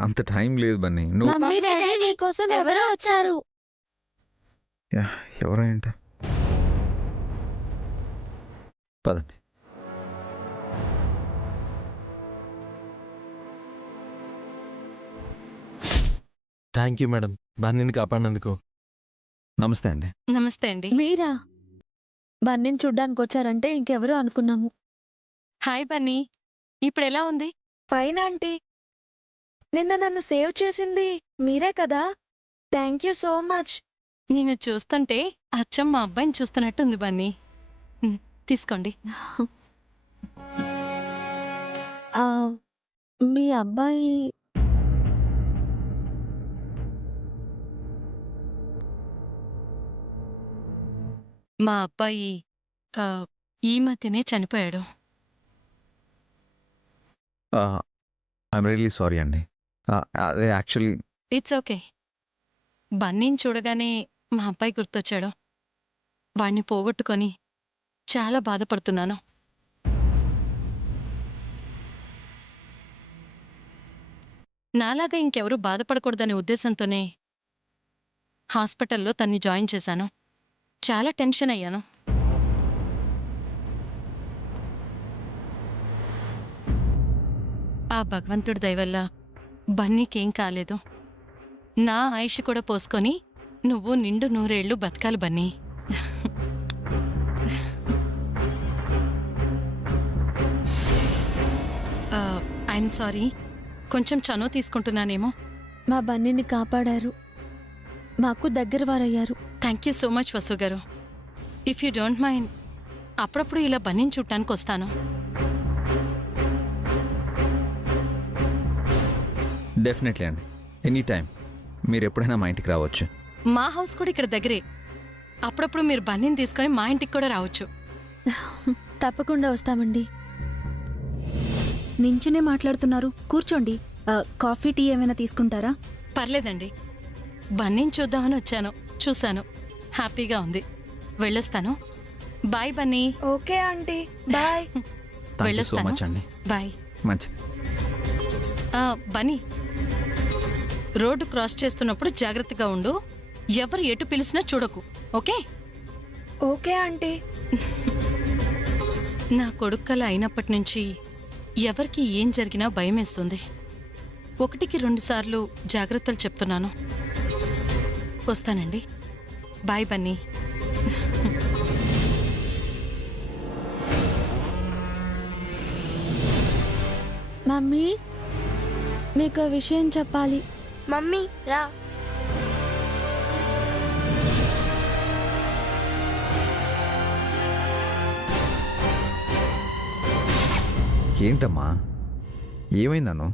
అంత టైం లేదు బన్నీ. నువ్వు మమ్మీ డాడీ నీకోసం ఎవరో వచ్చారు. ఎవరో ఏంట? పదండి. థ్యాంక్ యూ మేడం, బన్నీని కాపాడినందుకు. నమస్తే అండి. నమస్తే అండి. మీరా? బన్నీని చూడ్డానికి వచ్చారంటే ఇంకెవరో అనుకున్నాము. హాయ్ బన్నీ, ఇప్పుడు ఎలా ఉంది? Fine aunty. నిన్న నన్ను సేవ్ చేసింది మీరే కదా, థ్యాంక్ యూ సో మచ్. నేను చూస్తుంటే అచ్చం మా అబ్బాయిని చూస్తున్నట్టుంది బన్నీ. తీసుకోండి. ఆ, మీ అబ్బాయి మా అబ్బాయి ఆ, ఈ మధ్యనే చనిపోయాడు. ఐఎమ్ రియలీ సారీ అండి. అదే యాక్చువల్లీ ఇట్స్ ఓకే. బన్నీని చూడగానే మా అబ్బాయి గుర్తొచ్చాడు. వాణ్ణి పోగొట్టుకొని చాలా బాధపడుతున్నాను. నాలాగా ఇంకెవరూ బాధపడకూడదనే ఉద్దేశంతోనే హాస్పిటల్లో తన్ని జాయిన్ చేశాను. చాలా టెన్షన్ అయ్యాను. ఆ భగవంతుడి దయవల్ల బన్నీకేం కాలేదు. నా ఆయుష్ కూడా పోసుకొని నువ్వు నిండు నూరేళ్లు బతకాలి బన్నీ. ఐఎమ్ సారీ, కొంచెం చనువు తీసుకుంటున్నానేమో. మా బన్నీని కాపాడారు, మాకు దగ్గర వారయ్యారు. Thank you so much Vasu గారు. ఇఫ్ యూ డోంట్ మైండ్, అప్పుడప్పుడు ఇలా బన్నీని చూడటానికి వస్తాను. డెఫినెట్లీ అండి, ఎనీ టైం మీరు ఎప్పుడైనా మా ఇంటికి రావచ్చు. మా హౌస్ కూడా ఇక్కడ దగ్గరే. అప్పుడప్పుడు మీరు బన్నీని తీసుకొని మా ఇంటికి కూడా రావచ్చు. తప్పకుండా వస్తామండి. నించునే మాట్లాడుతున్నారు, కూర్చోండి. కాఫీ టీ ఏమైనా తీసుకుంటారా? పర్లేదండి, బన్నీని చూద్దామని వచ్చాను. చూశాను, హ్యాపీగా ఉంది. వెళ్ళొస్తాను. Bye Bunny. Okay aunty, bye. Thank you so వెళ్ళొస్తాను. మచ్ అండి. బాయ్. మంచిది. బన్నీ, రోడ్డు క్రాస్ చేస్తున్నప్పుడు జాగ్రత్తగా ఉండు. ఎవరు ఎటు పిలిచినా చూడకు, ఓకే? Okay aunty. నా కొడుక్కల అయినప్పటి నుంచి ఎవరికి ఏం జరిగినా భయమేస్తుంది. 1కి 2 సార్లు జాగ్రత్తలు చెప్తున్నాను. వస్తానండి. బాయ్ బన్నీ. మమ్మీ, మీకు విషయం చెప్పాలి. మమ్మీ రా. ఏంటమ్మా, ఏమైందను?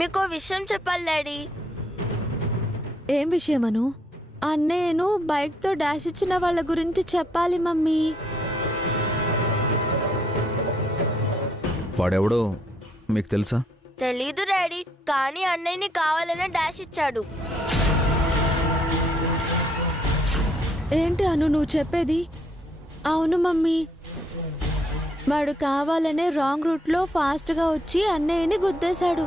మీకు విషయం చెప్పాలి డాడీ. ఏం విషయమను? అన్నయ్యను బైక్తో డాష్ ఇచ్చిన వాళ్ళ గురించి చెప్పాలి మమ్మీ. వాడెవడో మీకు తెలుసా? తెలీదు డాడీ, కానీ అన్నయ్యని కావాలనే డాష్ ఇచ్చాడు. ఏంటి అను నువ్వు చెప్పేది? అవును మమ్మీ, వాడు కావాలనే రాంగ్ రూట్లో ఫాస్ట్గా వచ్చి అన్నయ్యని గుద్దేశాడు.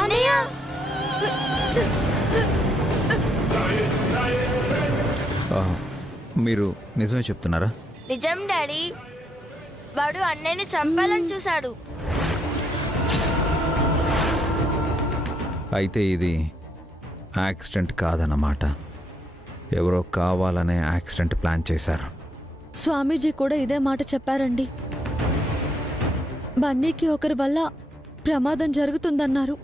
అన్నయ్య, మీరు నిజమే చెప్తున్నారా? నిజం డాడీ, వాడు అన్నయ్యని చంపాలని చూశాడు. అయితే ఇది యాక్సిడెంట్ కాదన్నమాట. ఎవరో కావాలనే యాక్సిడెంట్ ప్లాన్ చేశారు. స్వామీజీ కూడా ఇదే మాట చెప్పారండి. బన్నీకి ఒకరి వల్ల ప్రమాదం జరుగుతుందన్నారు.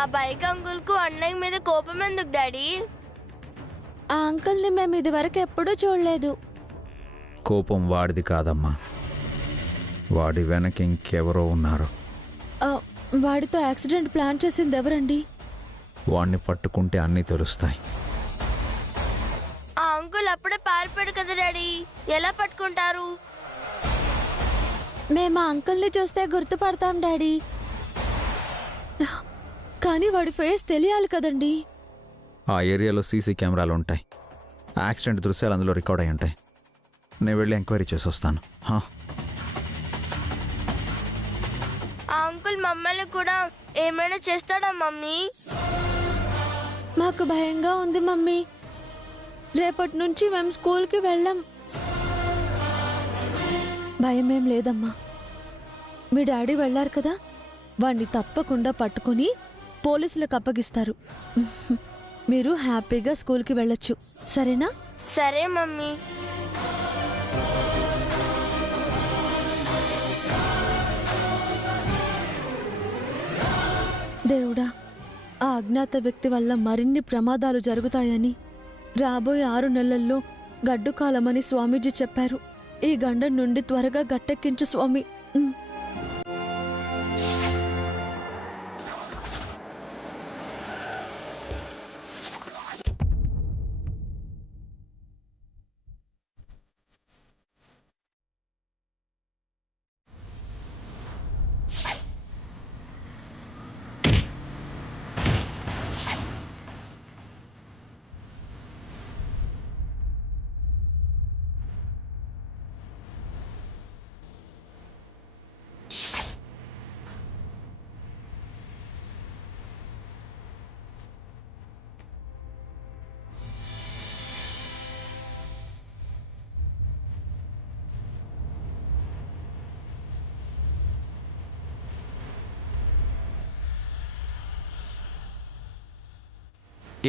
ఆ బైక్ అంకుల్కు అన్నయ్య మీద కోపం ఎందుకు డాడీ? ఆ అంకుల్ని మేము ఇది వరకు ఎప్పుడూ చూడలేదు. కోపం వాడిది కాదమ్మా, వాడి వెనక ఇంకెవరో ఉన్నారు. వాడితో యాక్సిడెంట్ ప్లాన్ చేసింది ఎవరండి? వాడిని పట్టుకుంటే అన్నీ తెలుస్తాయి. ఆ అంకుల్ అప్పుడే పారిపోయాడు కదా డాడీ, ఎలా పట్టుకుంటారు? మేము ఆ అంకుల్ని చూస్తే గుర్తుపడతాం డాడీ, కానీ వాడి ఫేస్ తెలియాలి కదండి. ఆ ఏరియాలో సీసీ కెమెరాలు ఉంటాయి. యాక్సిడెంట్ దృశ్యాలు అందులో రికార్డ్ అయి ఉంటాయి. నేను వెళ్ళి ఎంక్వైరీ చేసి వస్తాను. ఆ అంకుల్ మమ్మల్ని కూడా ఏమైనా చేస్తాడా మమ్మీ? మాకు భయంగా ఉంది మమ్మీ. రేపటి నుంచి మేము స్కూల్కి వెళ్ళాం. భయమేం లేదమ్మా. మీ డాడీ వెళ్ళారు కదా, వాణ్ణి తప్పకుండా పట్టుకుని పోలీసులకు అప్పగిస్తారు. మీరు హ్యాపీగా స్కూల్కి వెళ్ళొచ్చు, సరేనా? సరే మమ్మీ. దేవుడా, ఆ అజ్ఞాత వ్యక్తి వల్ల మరిన్ని ప్రమాదాలు జరుగుతాయని, రాబోయే 6 నెలల్లో గడ్డు కాలమని స్వామీజీ చెప్పారు. ఈ గండం నుండి త్వరగా గట్టెక్కించు స్వామి.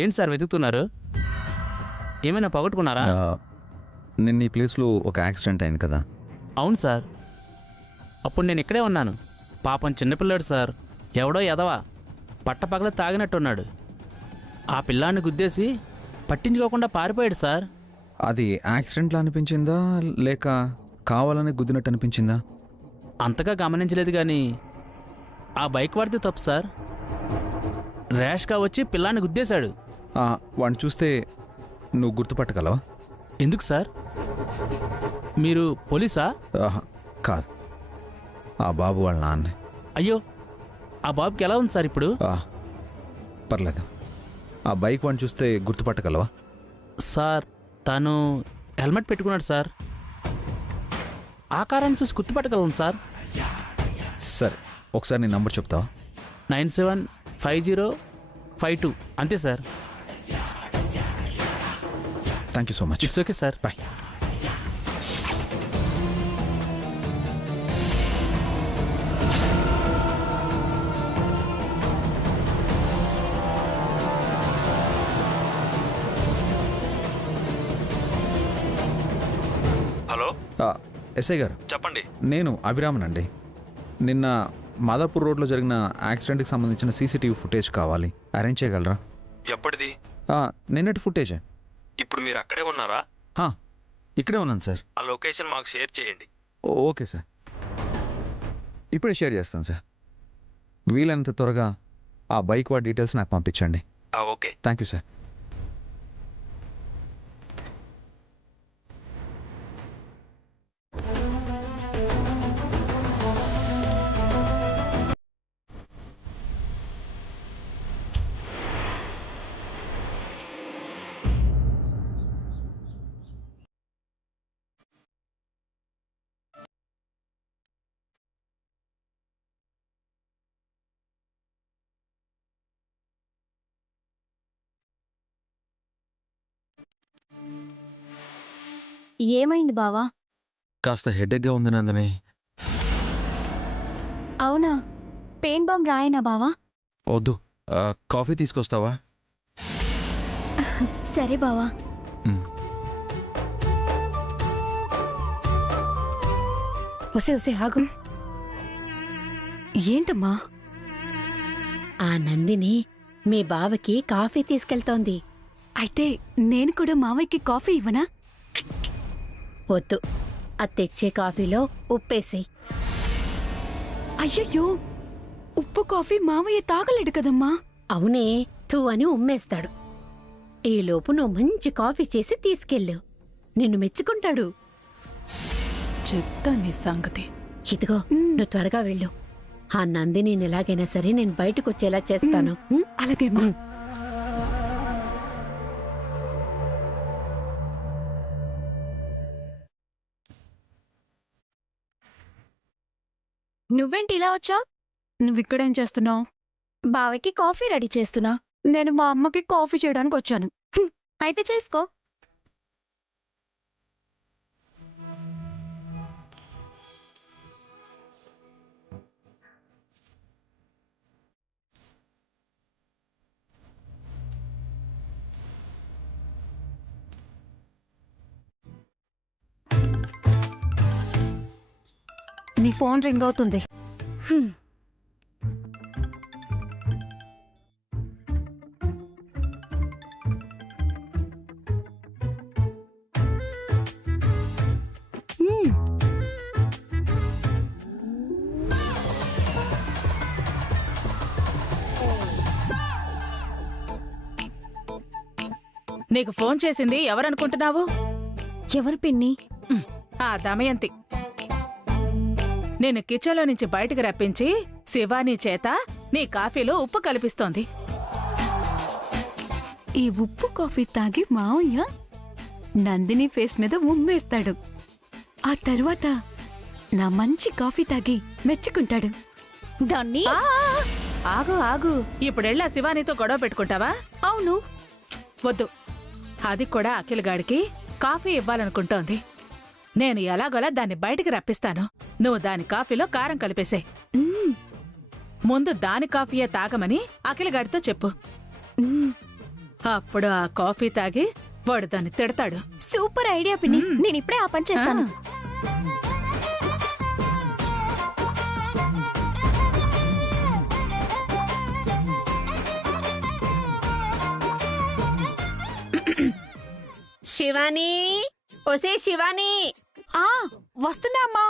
ఏంటి సార్ వెతుకుతున్నారు? ఏమైనా పోగొట్టుకున్నారా? నిన్న ఈ ప్లేస్లో ఒక యాక్సిడెంట్ అయింది కదా. అవును సార్, అప్పుడు నేను ఇక్కడే ఉన్నాను. పాపం చిన్నపిల్లాడు సార్, ఎవడో ఎదవా పట్టపగల తాగినట్టున్నాడు. ఆ పిల్లాన్ని గుద్దేసి పట్టించుకోకుండా పారిపోయాడు సార్. అది యాక్సిడెంట్లో అనిపించిందా లేక కావాలని గుద్దినట్టు అనిపించిందా? అంతగా గమనించలేదు కానీ ఆ బైక్ వాడితే తప్పు సార్. ర్యాష్గా వచ్చి పిల్లాన్ని గుద్దేశాడు. వాడిని చూస్తే నువ్వు గుర్తుపట్టగలవా? ఎందుకు సార్, మీరు పోలీసా? కాదు, ఆ బాబు వాళ్ళ నాన్నే. అయ్యో, ఆ బాబుకి ఎలా ఉంది సార్ ఇప్పుడు? పర్లేదు. ఆ బైక్ వాడిని చూస్తే గుర్తుపట్టగలవా? సార్, తను హెల్మెట్ పెట్టుకున్నాడు సార్. ఆకారాన్ని చూసి గుర్తుపట్టగలను సార్. సరే, ఒకసారి నీ నంబర్ చెప్తావా? 975052. అంతే sir. Thank you so much. It's okay sir. Bye. Hello, SI గారు చెప్పండి. నేను అభిరామన్ అండి. నిన్న మాదాపూర్ రోడ్లో జరిగిన యాక్సిడెంట్కి సంబంధించిన సీసీటీవీ ఫుటేజ్ కావాలి. అరేంజ్ చేయగలరా? ఎప్పటిది? నిన్నటి ఫుటేజే. ఇప్పుడు మీరు అక్కడే ఉన్నారా? ఇక్కడే ఉన్నాను సార్. ఆ లొకేషన్ మాకు షేర్ చేయండి. ఓకే సార్, ఇప్పుడే షేర్ చేస్తాను సార్. వీలైనంత త్వరగా ఆ బైక్ వాడి డీటెయిల్స్ నాకు పంపించండి. Okay, thank you sir. ఏమైంది బావా? కాస్త హెడేక్గా ఉంది నందిని. అవునా, పెయిన్ బాంబ్ రాయనా బావా? వద్దు, కాఫీ తీసుకొస్తావా? సరే బావా. ఒసే ఆగు. ఏంటమ్మా? ఆ నందిని మీ బావకి కాఫీ తీసుకెళ్తోంది. అయితే నేను కూడా మావయ్యకి కాఫీ ఇవ్వనా? వద్దు, అది తెచ్చే కాఫీలో ఉప్పేసి. అయ్యయ్యో, ఉప్పు కాఫీ మావయ్య తాగలేడు కదమ్మా. అవునే, తూ అని ఉమ్మేస్తాడు. ఈలోపు నువ్వు మంచి కాఫీ చేసి తీసుకెళ్ళు, నిన్ను మెచ్చుకుంటాడు. చెప్తా నీ సంగతి. ఇదిగో, నువ్వు త్వరగా వెళ్ళు. ఆ నందిని ఎలాగైనా సరే నేను బయటకొచ్చేలా చేస్తాను. అలాగేమా. నువ్వేంటి ఇలా వచ్చా? నువ్విక్కడేం చేస్తున్నావు? బావకి కాఫీ రెడీ చేస్తున్నా. నేను మా అమ్మకి కాఫీ చేయడానికి వచ్చాను. అయితే చేసుకో. నీ ఫోన్ రింగ్ అవుతుంది. నీకు ఫోన్ చేసింది ఎవరనుకుంటున్నావు? ఎవరు పిన్ని? ఆ దమయంతి. నేను కిచెన్లో నుంచి బయటకు రప్పించి శివానీ చేత నీ కాఫీలో ఉప్పు కలిపిస్తోంది. ఈ ఉప్పు కాఫీ తాగి మావయ్య నందిని ఫేస్ మీద ఉమ్మేస్తాడు. ఆ తరువాత నా మంచి కాఫీ తాగి మెచ్చుకుంటాడు. దాన్ని ఆ, ఆగు ఆగు. ఇప్పుడెళ్ళా శివానీతో గొడవ పెట్టుకుంటావా? అవును. వద్దు. అది కూడా అఖిల్ గాడికి కాఫీ ఇవ్వాలనుకుంటోంది. నేను ఎలాగోలా దాన్ని బయటికి రప్పిస్తాను. నువ్వు దాని కాఫీలో కారం కలిపేసే. ముందు దాని కాఫీయే తాగమని అఖిల్ గాడితో చెప్పు. అప్పుడు ఆ కాఫీ తాగి వాడు దాన్ని తిడతాడు. సూపర్ ఐడియా పిన్ని. నేను ఇప్పుడే ఆ పని చేస్తాను. శివానీ, ఒసే శివానీ, వస్తున్నా అమ్మా.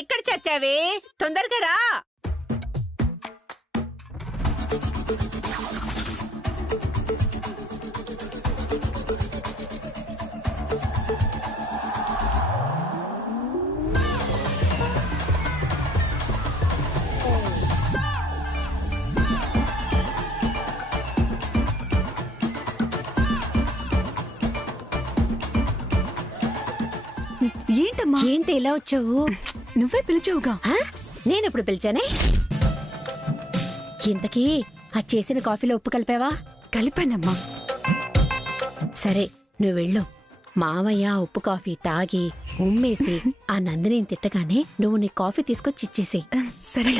ఎక్కడ చచ్చావే? తొందరగా రా. ఏంటమ్మా? ఏంటి ఇలా వచ్చావు? నువ్వే పిలిచావుగా. నేనెప్పుడు పిలిచానే? ఇంతకీ ఆ చేసిన కాఫీలో ఉప్పు కలిపావా? కలిపానమ్మా. సరే, నువ్వు వెళ్ళు. మావయ్య ఆ ఉప్పు కాఫీ తాగి ఉమ్మేసి ఆ నందిని తిట్టగానే నువ్వు నీ కాఫీ తీసుకొచ్చి ఇచ్చేసి. సరే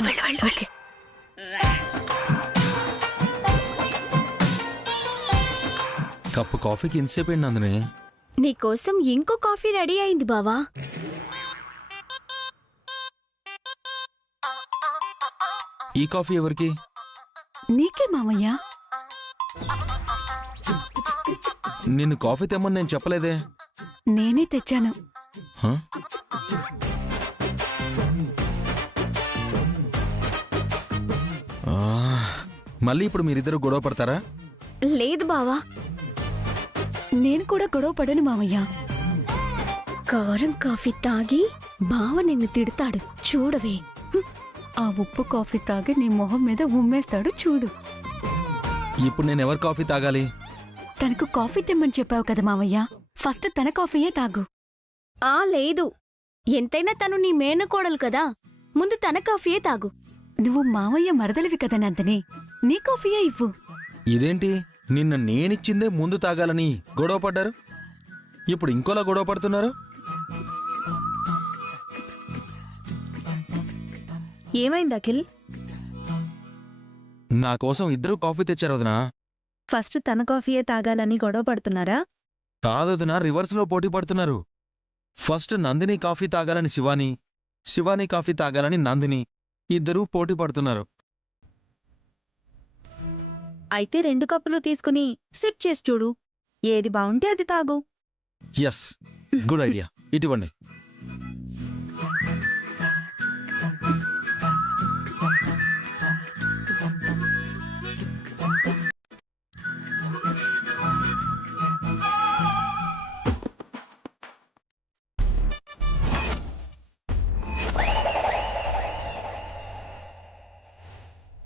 ఓకే. కప్పు కాఫీకి ఇంతసేపు ఏంటి నందిని? నీకోసం ఇంకో కాఫీ రెడీ అయింది బావా. ఈ కాఫీ ఎవరికి? నీకే మామయ్య. నిన్ను కాఫీ తెమ్మని నేను చెప్పలేదే. నేనే తెచ్చాను. హ? ఆ, మళ్ళీ ఇప్పుడు మీరిద్దరు గొడవ పడతారా? లేదు బావా. నేను కూడా గొడవ పడను మామయ్య. కారం కాఫీ తాగి బావ నిన్ను తిడతాడు, చూడవే. ఆ ఉప్పు కాఫీ తాగి నీ మొహం మీద ఉమ్మేస్తాడు, చూడు. ఇప్పుడు నేను ఎవరు కాఫీ తాగాలి? తనకు కాఫీ తెమ్మని చెప్పావు కదా మామయ్య. ఫస్ట్ తన కాఫీయే తాగు. లేదు, ఎంతైనా తను నీ మేనకోడలు కదా, ముందు తన కాఫీయే తాగు. నువ్వు మామయ్య మరదలివి కదా నందిని, నీ కాఫీయే ఇవ్వు. ఇదేంటి, నిన్న నేనిచ్చిందే ముందు తాగాలని గొడవ పడ్డారు, ఇప్పుడు ఇంకోలా గొడవ పడుతున్నారు? ఏమైంది అఖిల్? నా కోసం ఇద్దరు కాఫీ తెచ్చారు వదినా. ఫస్ట్ తన కాఫీయే తాగాలని గొడవ పడుతున్నారా? కాదు వదినా, రివర్స్లో పోటీ పడుతున్నారు. ఫస్ట్ నందిని కాఫీ తాగాలని శివాని, శివాని కాఫీ తాగాలని నందిని, ఇద్దరూ పోటీ పడుతున్నారు. అయితే 2 కప్పులు తీసుకుని సిప్ చేసి చూడు, ఏది బావుంటే అది తాగు. Yes, good idea. ఇటువంటి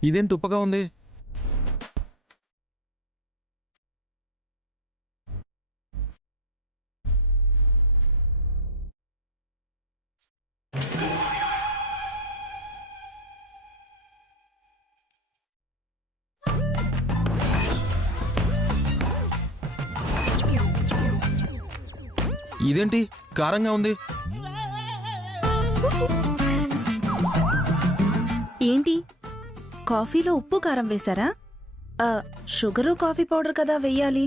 ఇదేంటి ఉప్పగా ఉంది? ఇదేంటి కారంగా ఉంది? ఏంటి కాఫీలో ఉప్పు కారం వేశారా? షుగరు కాఫీ పౌడర్ కదా వెయ్యాలి.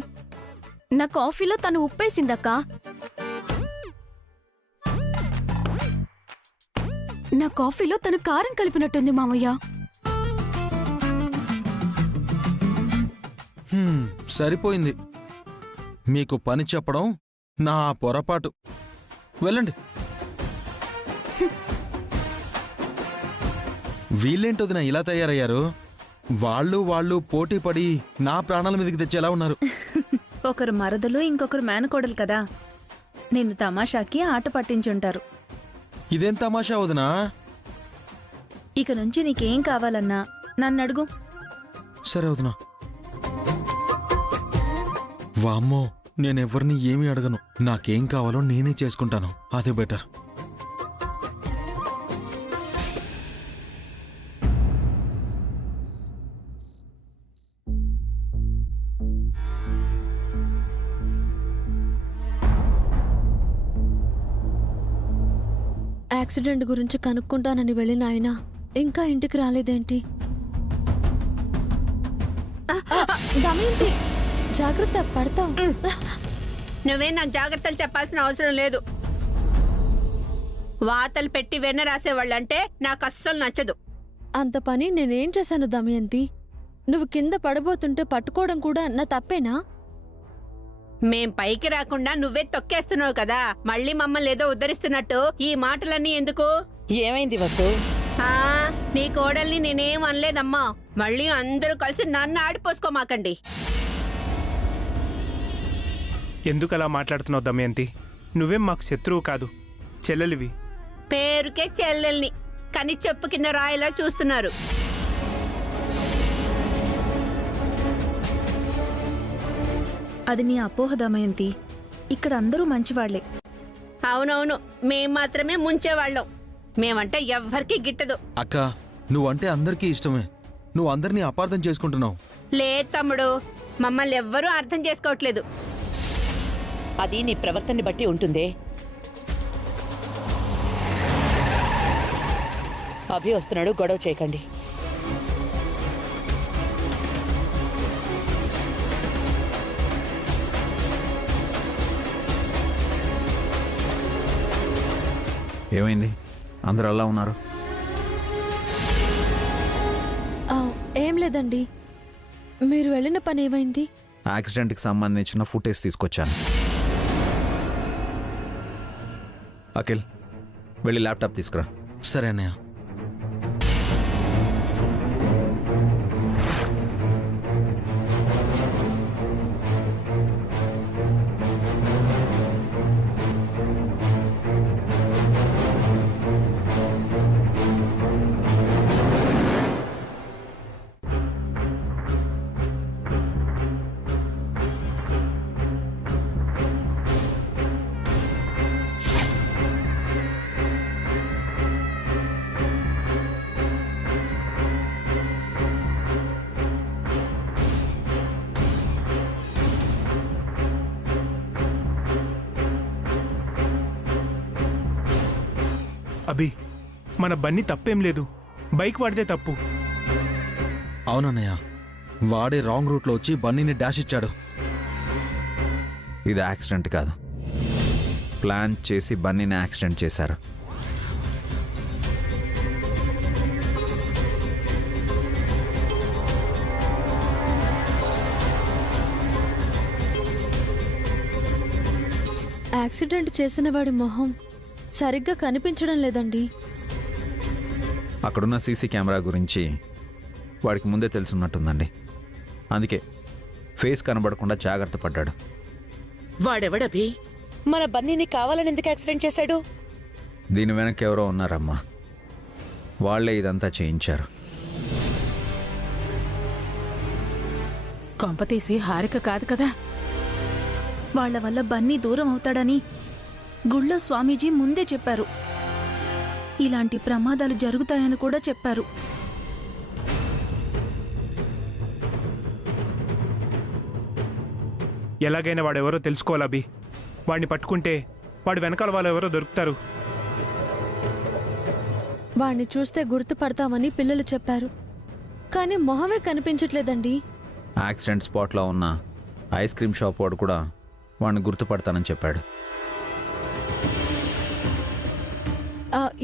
నా కాఫీలో తను ఉప్పేసిందక్క. నా కాఫీలో తను కారం కలిపినట్టుంది మావయ్య. సరిపోయింది. మీకు పని చెప్పడం నా పొరపాటు. వెళ్ళండి. వీళ్ళేంటొదినా ఇలా తయారయ్యారు? వాళ్ళు పోటీ పడి నా ప్రాణాల మీదకి తెచ్చేలా ఉన్నారు. ఒకరు మరదలు, ఇంకొకరు మేనకోడలు కదా. నిన్ను తమాషాకి ఆట పట్టించుంటారు. ఇదేం తమాషా వదినా? ఇక నుంచి నీకేం కావాలన్నా నన్ను అడుగు. సరే వదినా. వామ్మో, నేనెవ్వరిని ఏమీ అడగను. నాకేం కావాలో నేనే చేసుకుంటాను. అదే బెటర్. యాక్సిడెంట్ గురించి కనుక్కుంటానని వెళ్ళిన ఆయన ఇంకా ఇంటికి రాలేదేంటి? దమయంతి, జాగ్రత్త, పడతావు. నువ్వే నాకు జాగ్రత్తలు చెప్పాల్సిన అవసరం లేదు. వాతలు పెట్టి వెన్న రాసేవాళ్ళంటే నాకు అస్సలు నచ్చదు. అంత పని నేనేం చేశాను దమయంతి? నువ్వు కింద పడబోతుంటే పట్టుకోవడం కూడా నా తప్పేనా? మేం పైకి రాకుండా నువ్వే తొక్కేస్తున్నావు కదా, మళ్ళీ మమ్మల్ని ఏదో ఉద్ధరిస్తున్నట్టు ఈ మాటలన్నీ ఎందుకు? ఏమైంది వసు? నీ కోడల్ని నేనేం అనలేదమ్మా. మళ్ళీ అందరూ కలిసి నన్ను ఆడిపోసుకోమాకండి. ఎందుకలా మాట్లాడుతున్నావు దమయంతి? నువ్వేం మాకు శత్రువు కాదు, చెల్లెలివి. పేరుకే చెల్లెల్ని, కానీ చెప్పు కింద రాయిలా చూస్తున్నారు. అది నీ అపోహ దమయంతి. ఇక్కడ అందరూ మంచివాళ్లే. అవునవును, మేం మాత్రమే ముంచేవాళ్ళం. మేమంటే ఎవ్వరికీ గిట్టదు. అక్క, నువ్వంటే అందరికీ ఇష్టమే. నువ్వు అందరినీ అపార్థం చేసుకుంటున్నావు. లే తమ్ముడు, మమ్మల్ని ఎవ్వరూ అర్థం చేసుకోవట్లేదు. అది నీ ప్రవర్తనని బట్టి ఉంటుందే. అభి వస్తున్నాడు, గొడవ చేయకండి. ఏమైంది? అందరూ అలా ఉన్నారు? ఏం లేదండి. మీరు వెళ్ళిన పని ఏమైంది? యాక్సిడెంట్కి సంబంధించిన ఫుటేజ్ తీసుకొచ్చాను. అఖిల్, వెళ్ళి ల్యాప్టాప్ తీసుకురా. సరే అన్నయ్య. అభి, మన బన్నీ తప్పేం లేదు. బైక్ వాడితే తప్పు. అవునన్నయ్య, వాడే రాంగ్ రూట్లో వచ్చి బన్నీని డాష్ ఇచ్చాడు. ఇది యాక్సిడెంట్ కాదు, ప్లాన్ చేసి బన్నీని యాక్సిడెంట్ చేశారు. యాక్సిడెంట్ చేసిన వాడి మొహం సరిగ్గా కనిపించడం లేదండి. అక్కడున్న సీసీ కెమెరా గురించి వాడికి ముందే తెలుసున్నట్టుందండి. అందుకే ఫేస్ కనబడకుండా జాగ్రత్త పడ్డాడు. వాడెవడభి? మన బన్నీని కావాలని ఎందుకు యాక్సిడెంట్ చేశాడు? దీని వెనక ఎవరో ఉన్నారమ్మా. వాళ్లే ఇదంతా చేయించారు. కొంపతీసి హారిక కాదు కదా? వాళ్ల వల్ల బన్నీ దూరం అవుతాడని గుళ్ళో స్వామీజీ ముందే చెప్పారు. ఇలాంటి ప్రమాదాలు జరుగుతాయని కూడా చెప్పారు. ఎలాగైనా వాడెవరో తెలుసుకోవాలభి. వాడిని పట్టుకుంటే వాడు వెనకాల వాళ్ళు ఎవరో దొరుకుతారు. వాణ్ణి చూస్తే గుర్తుపడతామని పిల్లలు చెప్పారు, కానీ మొహమే కనిపించట్లేదండి. యాక్సిడెంట్ స్పాట్లో ఉన్న ఐస్ క్రీమ్ షాప్ వాడు కూడా వాడిని గుర్తుపడతానని చెప్పాడు.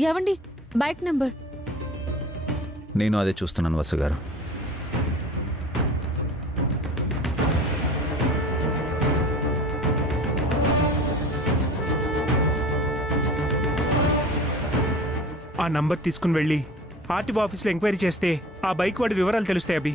ఏవండి, బైక్ నెంబర్? నేను అదే చూస్తున్నాను వసు గారు. ఆ నంబర్ తీసుకుని వెళ్ళి ఆర్టీఓ ఆఫీస్లో ఎంక్వైరీ చేస్తే ఆ బైక్ వాడి వివరాలు తెలుస్తాయి అభి.